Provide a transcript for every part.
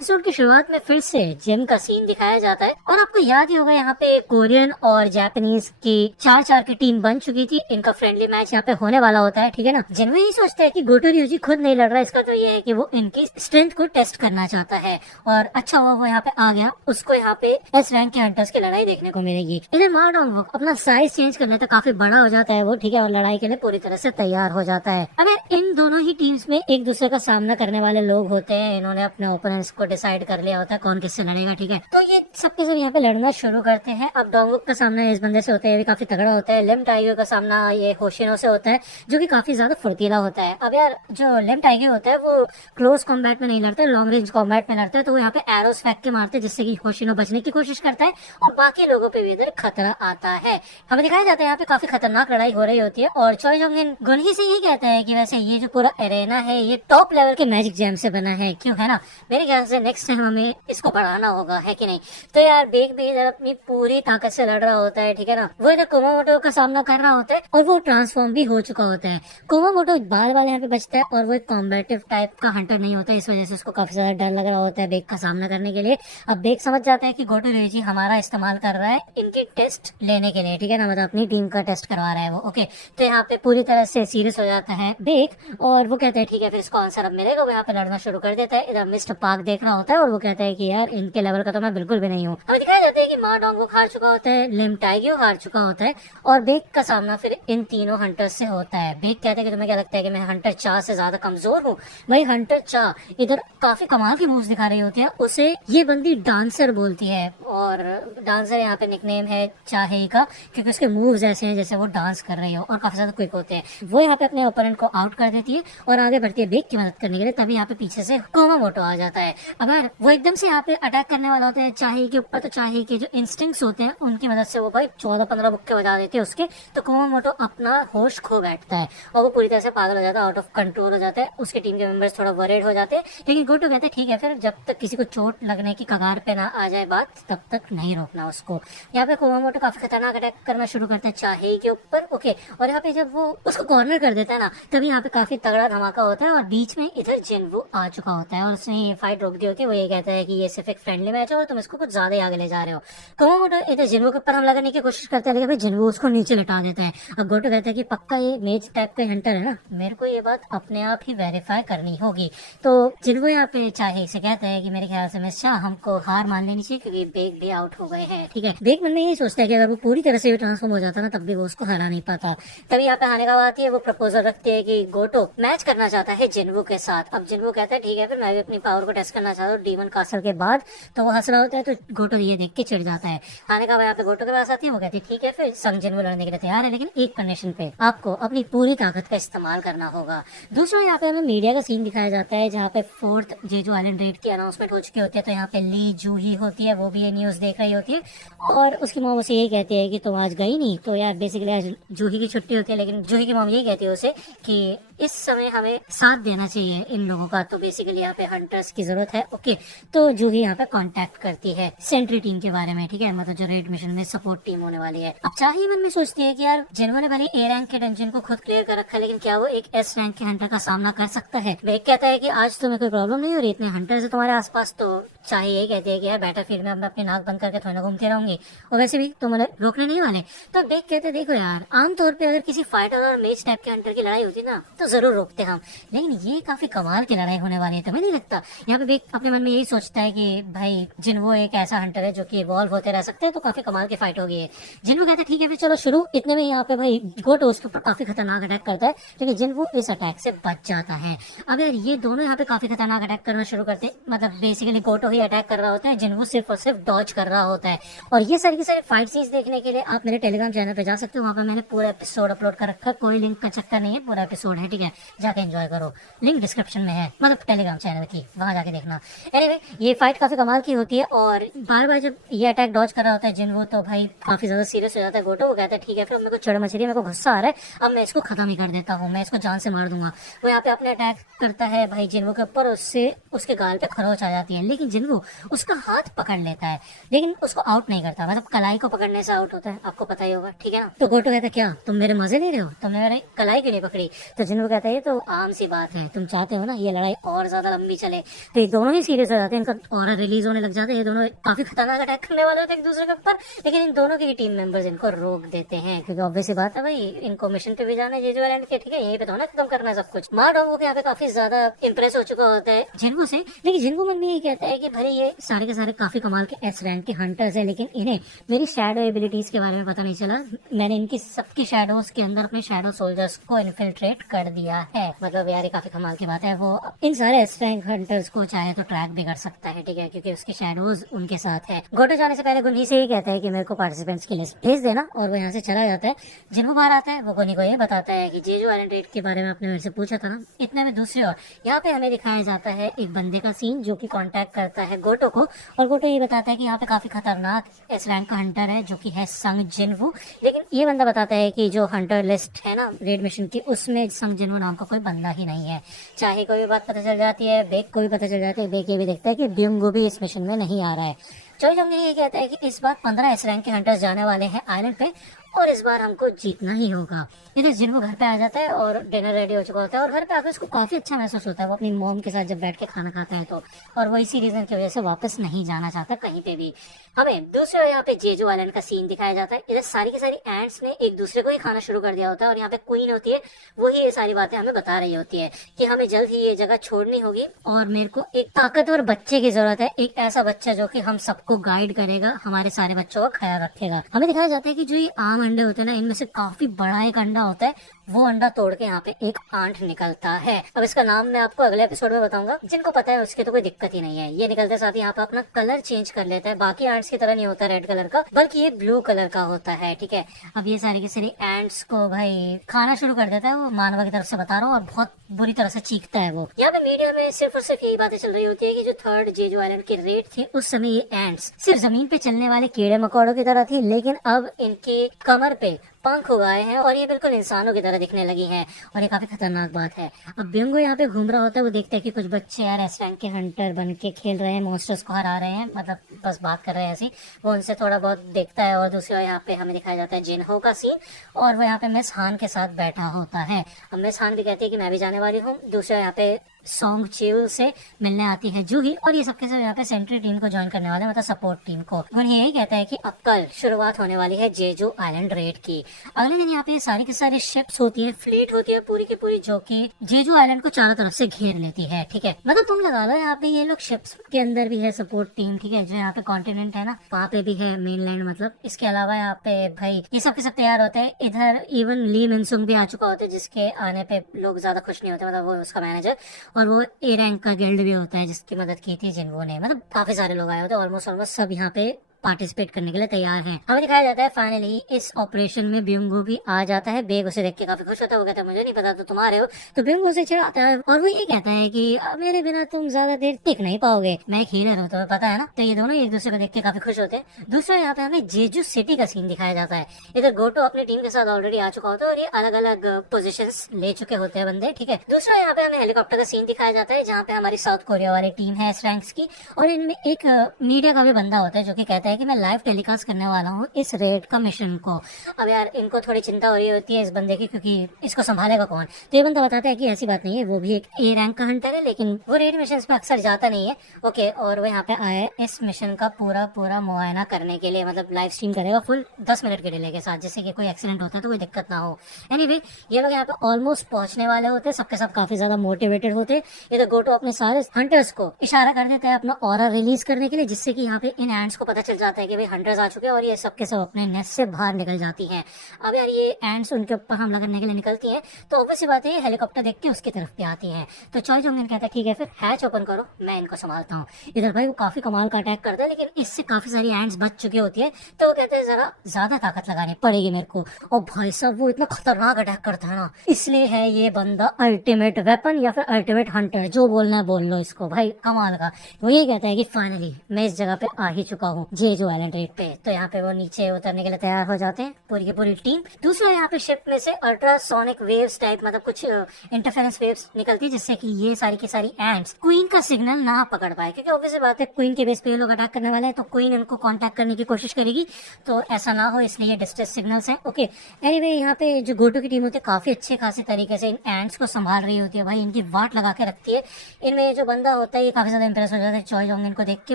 Episode की शुरुआत में फिर से जिम का सीन दिखाया जाता है और आपको याद ही होगा यहाँ पे कोरियन और जापानीज की 4-4 की टीम बन चुकी थी। इनका फ्रेंडली मैच यहाँ पे होने वाला होता है, ठीक है ना। जिनमें यही सोचता है कि गोटो ryuji खुद नहीं लड़ रहा, इसका तो ये है कि वो इनकी स्ट्रेंथ को टेस्ट करना चाहता है और अच्छा हुआ वो यहाँ पे आ गया। उसको यहाँ पे एस रैंक के हंटर्स की लड़ाई देखने को मिलेगी। इधर मा डोंगवूक अपना साइज चेंज कर लेता, काफी बड़ा हो जाता है वो, ठीक है, और लड़ाई के लिए पूरी तरह से तैयार हो जाता है। अगर इन दोनों ही टीम्स में एक दूसरे का सामना करने वाले लोग होते हैं, इन्होंने अपने ओपोनेंट्स को डिसाइड कर लिया होता है कौन किससे लड़ेगा, ठीक है। तो ये सबके सब यहाँ पे लड़ना शुरू करते हैं। अब डोंगवूक का सामना इस बंदे से होता है, ये भी काफी तगड़ा होता है। लिम टाइगर का सामना ये होशिनो से होता है, जो कि काफी ज्यादा फुर्तीला होता है। अब यार जो लिम टाइगर होता है वो क्लोज कॉम्बैट में नहीं लड़ता, लॉन्ग रेंज कॉम्बैट में लड़ता है, तो वो यहाँ पे एरोस फेंक के मारते हैं, जिससे कि होशिनो बचने की कोशिश करता है और बाकी लोगों पे भी इधर खतरा आता है। हमें दिखाया जाता है यहाँ पे काफी खतरनाक लड़ाई हो रही होती है और चोई जोंगिन गुनही से यही कहता है कि वैसे ये जो पूरा एरेना है ये टॉप लेवल के मैजिक जैम से बना है, क्यों, है ना। मेरे ख्याल से नेक्स्ट टाइम हमें इसको बढ़ाना होगा, है कि नहीं। तो यार बेग भी इधर अपनी पूरी ताकत से लड़ रहा होता है, ठीक है ना। वो इधर कुमामोटो का सामना कर रहा होता है और वो ट्रांसफॉर्म भी हो चुका होता है। कुमामोटो बाल वाले यहाँ पे बचता है और वो एक कॉम्बेटिव टाइप का हंटर नहीं होता, इस वजह से उसको काफी ज्यादा डर लग रहा होता है बेग का सामना करने के लिए। अब बेग समझ जाता है कि गोटो ryuji हमारा इस्तेमाल कर रहा है इनकी टेस्ट लेने के लिए, ठीक है ना, मतलब अपनी टीम का टेस्ट करवा रहा है वो, ओके। तो यहाँ पे पूरी तरह से सीरियस हो जाता है बेग और वो कहता है ठीक है फिर इसको आंसर अब मिलेगा। वो यहाँ पे लड़ना शुरू कर देता है। इधर मिस्टर पार्क देख रहा होता है और वो कहता है कि यार इनके लेवल का तो मैं बिल्कुल भी नहीं हूँ। हमें दिखाया जाता है कि मा डोंगवूक हार चुका होता है, लिम टाइग्यो हार चुका होता है और बेग का सामना फिर इन तीनों हंटर्स से होता है। बेग कहता है कि तुम्हें क्या लगता है कि मैं हंटर चा से ज्यादा कमजोर हूँ? भाई हंटर चा इधर काफी कमाल की मूव्स दिखा रही होती है, उसे ये बंदी डांसर बोलती है और डांसर यहाँ पे निकनेम है चाहे का, क्योंकि उसके मूव्स ऐसे हैं जैसे वो डांस कर रही हो और काफी ज्यादा क्विक होते हैं। वो यहाँ पे अपने ओपोनेंट को आउट कर देती है और आगे बढ़ती है बेग की मदद करने के लिए। तभी यहाँ पे पीछे से कुमामोटो आ जाता है। अगर वो एकदम से यहाँ पे अटैक करने वाला होता है चाहे के ऊपर, तो चाहे के जो इंस्टिंक्ट्स होते हैं उनकी मदद से वो भाई 14-15 बुक्के बजा देते हैं उसके। तो कुमामोटो अपना होश खो बैठता है और वो पूरी तरह से पागल हो जाता है, आउट ऑफ कंट्रोल हो जाता है। उसके टीम के मेंबर्स थोड़ा वरीड हो जाते हैं, लेकिन गोटो कहते हैं ठीक है फिर जब तक किसी को चोट लगने की कगार पे ना आ जाए बात, तब तक नहीं रोकना उसको। यहाँ पे कुमामोटो काफी खतरनाक अटैक करना शुरू करता है चाहे के ऊपर, ओके। और यहाँ पे जब वो उसको कॉर्नर कर देता है ना, तभी यहाँ पे काफी तगड़ा धमाका होता है और बीच में इधर जिनवू आ चुका होता है और उसने ये फाइट रोक दी होती है। वो ये कहता है कि ये सिर्फ एक फ्रेंडली मैच है और तुम इसको कुछ ज्यादा ही आगे ले जा रहे हो। कुमामोटो इधर जिनवू के ऊपर हमला करने की कोशिश करता है, लेकिन जिनवू उसको नीचे लटा देता है। अब गोटो कहता है कि पक्का ये मेज टाइप का हंटर है ना, मेरे को ये बात अपने आप ही वेरीफाई करनी होगी। तो जिनवू यहाँ पे चाहे से कहता है कि मेरे ख्याल से मिस शाह हमको हार मान लेनी चाहिए क्योंकि बेग भी आउट हो गए हैं, ठीक है। बेग मन में यही सोचता है कि अगर वो पूरी तरह से ट्रांसफॉर्म हो जाता ना तब भी वो उसको हरा नहीं पाता। तभी यहाँ पे हानेकावा आती है, वो प्रपोजल रखती है कि गोटो मैच करना चाहता है जिनवू के साथ। अब जिनवू कहता है ठीक है फिर मैं भी अपनी पावर को टेस्ट करना चाहता हूँ डीमन कासल के बाद। तो वो हंस रहा होता है तो गोटो ये देख के चिढ़ जाता है। हानेकावा यहाँ पे गोटो के पास आती है, वो कहती है ठीक है फिर संग जिनवू लड़ने के लिए तैयार है, लेकिन एक कंडीशन पे, आपको अपनी पूरी ताकत का इस्तेमाल करना होगा। दूसरा यहाँ पे हमें मीडिया का सीन दिखाया जाता है जहाँ पे 4th जेजू आइलैंड रेड की अनाउंसमेंट हो चुकी होती है। तो यहाँ पे ली जूही होती है, वो भी ये न्यूज देख रही होती है और उसकी मॉम उसे यही कहती है कि तुम आज गई नहीं। तो यार बेसिकली आज जूही की छुट्टी होती है, लेकिन जूही की मॉम यही कहती है उसे कि इस समय हमें साथ देना चाहिए इन लोगों का। तो बेसिकली यहाँ पे हंटर्स की जरूरत है, ओके। तो जूही यहाँ पे कांटेक्ट करती है सेंट्री टीम के बारे में, ठीक है, मतलब जो रेड मिशन में सपोर्ट टीम होने वाली है। अब चाहे मन में सोचती है कि यार जिन्होंने भले ए रैंक के डंजन को खुद क्लियर कर रखा है, लेकिन क्या वो एक एस रैंक के हंटर का सामना कर सकता है? वेग कहता है कि आज तुम्हें कोई प्रॉब्लम नहीं हो रही, इतने हंटर्स है तुम्हारे आसपास। तो चाहे यही कहती है कि यार बैटलफील्ड में मैं अपनी नाक बंद करके थोड़ा घूमती रहूंगी और वैसे भी तुम मुझे रोकने नहीं वाले। तो बेग कहते देखो यार आमतौर पे अगर किसी फाइटर और मेज टाइप के हंटर की लड़ाई होती ना तो जरूर रोकते हम, लेकिन ये काफी कमाल की लड़ाई होने वाली है, तुम्हें नहीं लगता? यहाँ पे बेग अपने मन में यही सोचता है कि भाई जिनवू एक ऐसा हंटर है जो कि इवॉल्व होते रह सकते हैं, तो काफी कमाल की फाइट होगी। जिनवू कहते हैं ठीक है फिर चलो शुरू। इतने में यहाँ पे भाई गोटो उसके ऊपर काफी खतरनाक अटैक करता है, लेकिन जिनवू इस अटैक से बच जाता है। अब यार ये दोनों यहाँ पे काफी खतरनाक अटैक करना शुरू करते हैं, मतलब बेसिकली गोटो ही अटैक कर रहा होता है, जिनवू सिर्फ और सिर्फ डॉज कर रहा होता है। और ये सारी की सारी फाइट सीन्स देखने के लिए आप मेरे टेलीग्राम चैनल पे जा सकते हो, वहाँ पे मैंने पूरा एपिसोड अपलोड कर रखा है, कोई लिंक का चक्कर नहीं है, पूरा एपिसोड है, ठीक है, जाके एंजॉय करो। लिंक डिस्क्रिप्शन में है, मतलब टेलीग्राम चैनल की, वहां जाके देखना। एनीवे ये फाइट काफी कमाल की होती है और बार बार जब ये अटैक डॉज कर रहा होता है जिनवू, तो भाई काफी ज्यादा सीरियस हो जाता है गोटो। वो कहता है ठीक है फिर मेरे को चिड़ मच रही है, मेरे को गुस्सा आ रहा है, अब मैं इसको खत्म ही कर देता हूँ, मैं इसको जान से मार दूंगा। वो यहाँ पे अपने अटैक करता है भाई जिनवू के ऊपर, उससे उसके गाल पे खरोच आ जाती है, लेकिन जिनवू उसका हाथ पकड़ लेता है, लेकिन उसको आउट नहीं करता, मतलब कलाई को पकड़ने से आउट होता है, आपको पता ही होगा, ठीक है ना। तो गोटो कहता है क्या तुम मेरे मजे ले रहे हो, तुमने मेरे कलाई क्यों नहीं पकड़ी? तो जिनवू कहता है ये तो आम सी बात है, तुम चाहते हो ना ये लड़ाई और ज्यादा लंबी चले। तो ये दोनों दोनों ही सीरियस हो जाते हैं, इनका ऑरा रिलीज होने लग जाता है, ये दोनों काफी खतरनाक अटैक करने वाले होते हैं एक दूसरे के ऊपर, लेकिन इन दोनों के टीम मेंबर्स इनको रोक देते हैं, क्योंकि ऑब्वियस बात है भाई, इनको मिशन पे भी जाना है जेजू आइलैंड के, ठीक है, यहीं पे तो ना खत्म करना है सब कुछ। माँ डोंगो के यहाँ पे काफी ज्यादा इंप्रेस हो चुका होता है जिनको से, लेकिन जिनको मन में यही कहता है कि भले ये सारे के सारे काफी कमाल के एस रैंक के हंटर्स है, लेकिन इन्हें मेरी शैडो एबिलिटीज के बारे में पता नहीं चला। मैंने इनकी सबकी शैडोज के अंदर अपने शैडो सोल्जर्स को इन्फिल्ट्रेट कर दिया है। मतलब यार ये काफी कमाल की बात है, वो इन सारे एस रैंक हंटर्स को चाहे तो ट्रैक भी कर सकता है, ठीक है, क्योंकि उसकी शैडोज उनके साथ है। गोटो जाने से पहले गुनी से ही कहता है कि मेरे को पार्टिसिपेंट्स की लिस्ट भेज देना, और वो यहाँ से चला जाता है। जिनको बाहर आता है वो गुनी को ये बताता है कि जेजू आइलैंड रेड के बारे में आपने मेरे से पूछा था ना। इतने में दूसरी ओर यहाँ पे हमें दिखाया जाता है एक बंदे का सीन जो कि कांटेक्ट करता है गोटो को, और गोटो ये बताता है कि यहाँ पे काफी खतरनाक एस रैंक का हंटर है जो कि है संग जिनवू। लेकिन ये बंदा बताता है कि जो हंटर लिस्ट है ना रेड मिशन की, उसमें संग जिनवू नाम का कोई बंदा ही नहीं है। चाहे कोई भी बात पता चल जाती है, बेक को भी पता चल जाती है, बेक ये भी देखता है कि ब्यूंगो भी इस मिशन में नहीं आ रहा है। चोई जंग ये कहता है कि इस बार 15 एस रैंक के हंटर्स जाने वाले हैं आइलैंड पे, और इस बार हमको जीतना ही होगा। इधर जिनको घर पे आ जाता है और डिनर रेडी हो चुका होता है, और घर पे आकर उसको काफी अच्छा महसूस होता है, वो अपनी मॉम के साथ जब बैठ के खाना खाता है तो, और वो इसी रीजन की वजह से वापस नहीं जाना चाहता कहीं पे भी। हमें दूसरे यहाँ पे जेजू आइलैंड का सीन दिखाया जाता है। इधर सारी की सारी एंट्स ने एक दूसरे को ही खाना शुरू कर दिया होता है, और यहाँ पे क्वीन होती है, वही ये सारी बातें हमें बता रही होती है कि हमें जल्द ही ये जगह छोड़नी होगी, और मेरे को एक ताकतवर बच्चे की जरूरत है, एक ऐसा बच्चा जो कि हम सबको गाइड करेगा, हमारे सारे बच्चों का ख्याल रखेगा। हमें दिखाया जाता है कि जो ये आम अंडे होते हैं ना, इनमें से काफी बड़ा एक अंडा होता है, वो अंडा तोड़ के यहाँ पे एक आंट निकलता है। अब इसका नाम मैं आपको अगले एपिसोड में बताऊंगा, जिनको पता है उसकी तो कोई दिक्कत ही नहीं है। ये निकलते साथ ही यहाँ पे अपना कलर चेंज कर लेता है, बाकी एंट्स की तरह नहीं होता रेड कलर का, बल्कि ये ब्लू कलर का होता है, ठीक है। अब ये सारी की सारी एंट्स को भाई खाना शुरू कर देता है, वो मानवा की तरफ से बता रहा हूँ, और बहुत बुरी तरह से चीखता है वो। यहाँ पे मीडिया में सिर्फ और सिर्फ यही बातें चल रही होती है कि जो थर्ड जेजू आइलैंड की रेड थी, उस समय ये एंट्स सिर्फ जमीन पे चलने वाले कीड़े मकोड़ों की तरह थी, लेकिन अब इनके कमर पे पंख उगाए हैं और ये बिल्कुल इंसानों की तरह दिखने लगी हैं, और ये काफी खतरनाक बात है। अब ब्यूंगो यहाँ पे घूम रहा होता है, वो देखता है कि कुछ बच्चे यार एस रैंक के हंटर बन के खेल रहे हैं, मॉन्स्टर्स को हरा रहे हैं, मतलब बस बात कर रहे हैं ऐसी। वो उनसे थोड़ा बहुत देखता है, और दूसरी ओर यहाँ पे हमें दिखाया जाता है जिनहो का सीन, और वो यहाँ पे मिस हान के साथ बैठा होता है। अब मिस हान भी कहती है कि मैं भी जाने वाली हूँ। दूसरा यहाँ पे सॉन्ग चेवल से मिलने आती है जूही, और ये सबके सब यहाँ पे सेंट्री टीम को ज्वाइन करने वाले, मतलब सपोर्ट टीम को। उन्हें यही कहता है कि अब कल शुरुआत होने वाली है जेजू आइलैंड रेड की। अगले दिन यहाँ पे सारी की सारी शिप्स होती है, फ्लीट होती है पूरी की पूरी, जो कि जेजू आइलैंड को चारों तरफ से घेर लेती है, ठीक है। मतलब तुम लगा लो यहाँ पे ये लोग शिप्स के अंदर भी है सपोर्ट टीम, ठीक है, जो यहाँ पे कॉन्टिनेंट है ना वहाँ पे भी है मेनलैंड, मतलब इसके अलावा यहाँ पे भाई ये सब के सब तैयार होते हैं। इधर इवन ली मिनसुंग भी आ चुका होता है, जिसके आने पे लोग ज्यादा खुश नहीं होते, मतलब वो उसका मैनेजर, और वो ए रैंक का गिल्ड भी होता है जिसकी मदद की थी जिनको ने, मतलब काफी सारे लोग आए होते हैं, ऑलमोस्ट सब यहाँ पे पार्टिसिपेट करने के लिए तैयार हैं। हमें दिखाया जाता है फाइनली इस ऑपरेशन में ब्यूंगो भी आ जाता है। बेग उसे देख के काफी खुश होता है, वो कहता है मुझे नहीं पता तो तुम आ रहे हो, तो ब्यूंगो से चिढ़ाता है, और वो ये कहता है कि मेरे बिना तुम ज्यादा देर टिक नहीं पाओगे, मैं एक हीलर हूँ, तुम्हें पता है ना। तो ये दोनों एक दूसरे को देख के काफी खुश होते हैं। दूसरा यहाँ पे हमें जेजू सिटी का सीन दिखाया जाता है। इधर गोटो अपनी टीम के साथ ऑलरेडी आ चुका होता है, और ये अलग अलग पोजिशंस ले चुके होते हैं बंदे, ठीक है। दूसरा यहाँ पे हमें हेलीकॉप्टर का सीन दिखाया जाता है, जहाँ पे हमारी साउथ कोरिया वाली टीम है एस रैंक्स की, और इनमें एक मीडिया का भी बंदा होता है जो कि कहता है कि मैं लाइव टेलीकास्ट करने वाला हूँ इस रेड का मिशन को। अब यार इनको थोड़ी चिंता हो रही होती है इस बंदे की, क्योंकि इसको संभालेगा कौन। तो ये बंदा बताता है कि ऐसी बात नहीं है, वो भी एक ए रैंक का हंटर है, लेकिन वो रेड मिशन में अक्सर जाता नहीं है, ओके। और वो यहाँ पे आया इस मिशन का पूरा मुआयना करने के लिए, मतलब लाइव स्ट्रीम करेगा फुल 10 मिनट के डिले के साथ, जैसे कि कोई एक्सीडेंट होता है तो कोई दिक्कत ना हो। एनीवे ये लोग यहाँ पे ऑलमोस्ट पहुंचने वाले होते हैं, सबके सब काफी ज्यादा मोटिवेटेड होते हैं। इधर गोटो अपने सारे हंटर्स को इशारा कर देता है अपना ऑरा रिलीज करने के लिए, जिससे कि यहाँ पे इन एंड्स को पता चल जाता है कि भाई हंटर्स आ चुके हैं, और ये सबके सब अपने नेस्ट से बाहर निकल जाती हैं। अब यार ये एंड्स उनके ऊपर हमला करने के लिए निकलती हैं, तो ऑब्वियस बात है हेलीकॉप्टर देख के उसकी तरफ पे आती हैं। तो चॉय जोंगिन कहता है ठीक है फिर हैच ओपन करो, मैं इनको संभालता हूँ। इधर भाई वो काफी कमाल का अटैक करता है, लेकिन इससे काफी सारी एंड्स बच चुकी होती है, तो वो कहते हैं जरा ज्यादा ताकत लगानी पड़ेगी मेरे को। और भाई साहब वो इतना खतरनाक अटैक करता है ना, इसलिए है ये बंदा अल्टीमेट वेपन या फिर अल्टीमेट हंटर, जो बोलना है बोल लो इसको, भाई कमाल का। वो ये कहता है कि फाइनली मैं इस जगह पे आ ही चुका हूँ, तेज हो आइलैंड रेड पे। तो यहाँ पे वो नीचे उतरने के लिए तैयार हो जाते हैं पूरी की पूरी टीम। दूसरा यहाँ पे शिप में से अल्ट्रासोनिक वेव्स टाइप मतलब कुछ इंटरफेरेंस वेव्स निकलती है जिससे कि ये सारी की सारी एंड्स क्वीन का सिग्नल ना पकड़ पाए, क्योंकि ऑब्वियस बात है क्वीन के बेस पे ये लोग अटैक करने वाले हैं, तो क्वीन इनको कांटेक्ट करने की कोशिश करेगी, तो ऐसा ना हो इसलिए डिस्ट्रेस सिग्नल्स हैं। ओके एनीवे यहाँ पे जो गोटो की टीम होती है काफी अच्छे खासे तरीके से इन एंड्स को संभाल रही होती है भाई, इनकी वाट लगा के रखती है। इनमें जो बंदा होता है ये काफी ज्यादा इंप्रेस हो जाता है चॉय जोंग इनको देख के,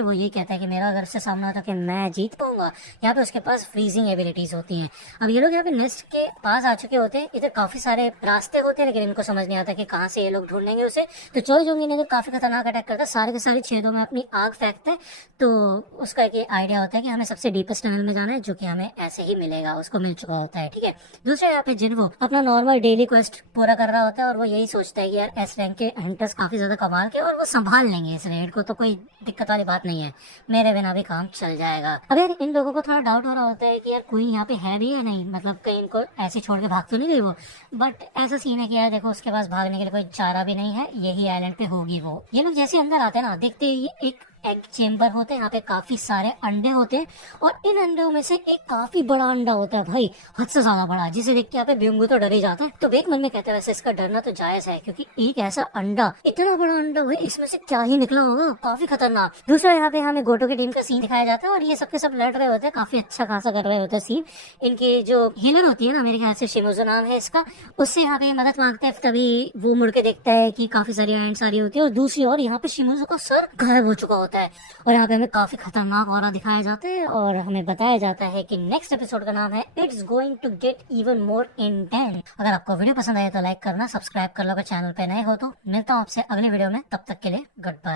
वो यही कहता है कि मेरा अगर उससे सामना होता कि मैं जीत पाऊंगा। यहाँ पे उसके पास फ्रीजिंग एबिलिटीज होती हैं। अब ये लोग यहाँ पे नेस्ट के पास आ चुके होते हैं, इधर काफी सारे रास्ते होते हैं लेकिन इनको समझ नहीं आता कि कहाँ से ये लोग ढूंढेंगे उसे। तो चॉय जोंग इन्हें काफी खतरनाक अटैक करता है, सारे के सारे छेदों में अपनी आग फेंकता है। तो उसका एक आइडिया होता है कि हमें सबसे डीपेस्ट टनल में जाना है, जो कि हमें ऐसे ही मिलेगा, उसको मिल चुका होता है। ठीक है, दूसरा यहाँ पे जिन्हो अपना नॉर्मल डेली क्वेस्ट पूरा कर रहा होता है और वो यही सोचता है कि यार एस रैंक के हंटर्स काफी ज्यादा कमाल के और वो संभाल लेंगे इस रेड को, तो कोई दिक्कत वाली बात नहीं है, मेरे बिना भी काम चल जाएगा। अब यार इन लोगों को थोड़ा डाउट हो रहा होता है कि यार क्वीन यहाँ पे है भी या नहीं, मतलब कहीं इनको ऐसे छोड़ के भाग तो नहीं गई वो। बट ऐसा सीन है कि यार देखो उसके पास भागने के लिए कोई चारा भी नहीं है, यही आइलैंड पे होगी वो। ये लोग जैसे अंदर आते हैं ना, देखते ही एक एग चेम्बर होते हैं, यहाँ पे काफी सारे अंडे होते हैं और इन अंडों में से एक काफी बड़ा अंडा होता है भाई, हद से ज्यादा बड़ा, जिसे देख के यहाँ पे ब्यूंगू तो डर ही जाता है। तो बेक मन में कहते हैं वैसे इसका डरना तो जायज है, क्योंकि एक ऐसा अंडा, इतना बड़ा अंडा भाई, इसमें से क्या ही निकला होगा, काफी खतरनाक। दूसरा यहाँ पे हमें गोटो की टीम का सीन दिखाया जाता है और ये सबके सब लड़ रहे होते हैं, काफी अच्छा खासा कर रहे होते हैं सीन। इनकी जो हीलर होती है ना, मेरे ख्याल से शिमुजो नाम है इसका, उससे यहाँ पे मदद मांगते हैं, तभी वो मुड़ के देखता है कि काफी सारी एंड्स आ रही होती है और दूसरी ओर यहाँ पे शिमुजो का सर गायब हो चुका होता है और यहाँ पे हमें काफी खतरनाक ऑरा दिखाया जाता है और हमें बताया जाता है कि नेक्स्ट एपिसोड का नाम है it's going to get even more intense. अगर आपको वीडियो पसंद आए तो लाइक करना, सब्सक्राइब कर लो अगर चैनल पे नए हो तो। मिलता हूँ आपसे अगले वीडियो में, तब तक के लिए गुड बाय।